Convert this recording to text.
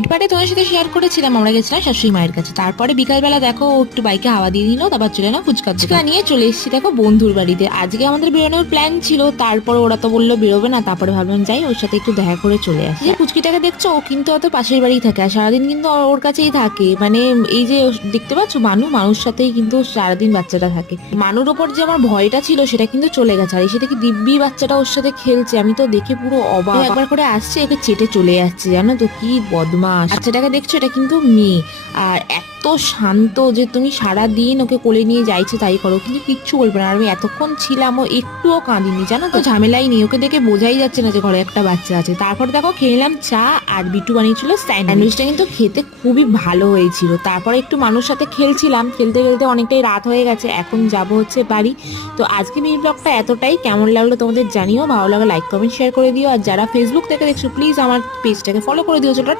এরপরে তোমার সাথে শেয়ার করেছিলাম আমরা গেছিলাম শাশুড়ি মায়ের কাছে। তারপরে বিকালবেলা দেখো ও একটু বাইকে হাওয়া দিয়ে দিল, তারপর চলে এলাম ফুচকা নিয়ে চলে এসেছি দেখো বন্ধুর বাড়িতে। আজকে আমাদের বেরোনোর প্ল্যান ছিল, তারপরে ওরা তো বললো বেরোবে না, তারপরে ভাবলাম যাই ওর সাথে একটু দেখা করে চলে আসি। যে পুচকিটাকে দেখছো ও কিন্তু অত পাশের বাড়িই থাকে আর সারাদিন কিন্তু ওর কাছেই থাকে, মানে এই যে দেখতে পাচ্ছ মানুষ সাথেই কিন্তু সারাদিন বাচ্চাটা থাকে। মানুর ওপর যে আমার ভয়টা ছিল সেটা কিন্তু চলে গেছে, আর এসে দেখি দিব্যি বাচ্চাটা ওর সাথে খেলছে, আমি তো দেখে পুরো অবাক। একবার করে আসছে একে চেটে চলে যাচ্ছে, জানো তো কি বদমাস। বাচ্চাটাকে দেখছো এটা কিন্তু মেয়ে, আর এত শান্ত যে তুমি সারা দিন ওকে কোলে নিয়ে যাইছো তাই করো, কিন্তু কিচ্ছু বলবে না। আর আমি এতক্ষণ ছিলাম ও একটুও কাঁদিনি, জানো তো, ঝামেলাই নেই, ওকে দেখে বোঝাই যাচ্ছে না যে ঘরে একটা বাচ্চা আছে। তারপর দেখো খেলাম চা, আর বিটু বানিয়েছিল স্যান্ডউইচটা কিন্তু খেতে খুবই ভালো হয়েছিল। তারপরে একটু মানুষ সাথে খেলছিলাম, খেলতে খেলতে অনেকটাই রাত হয়ে গেছে, এখন যাব হচ্ছে বাড়ি। তো আজকে মিনি ব্লগটা এতটাই, কেমন লাগলো তোমাদের জানিও, ভালো লাগে লাইক কমেন্ট শেয়ার করে দিও, আর যারা ফেসবুক থেকে দেখছো প্লিজ আমার পেজটাকে ফলো করে দিও। টাটা।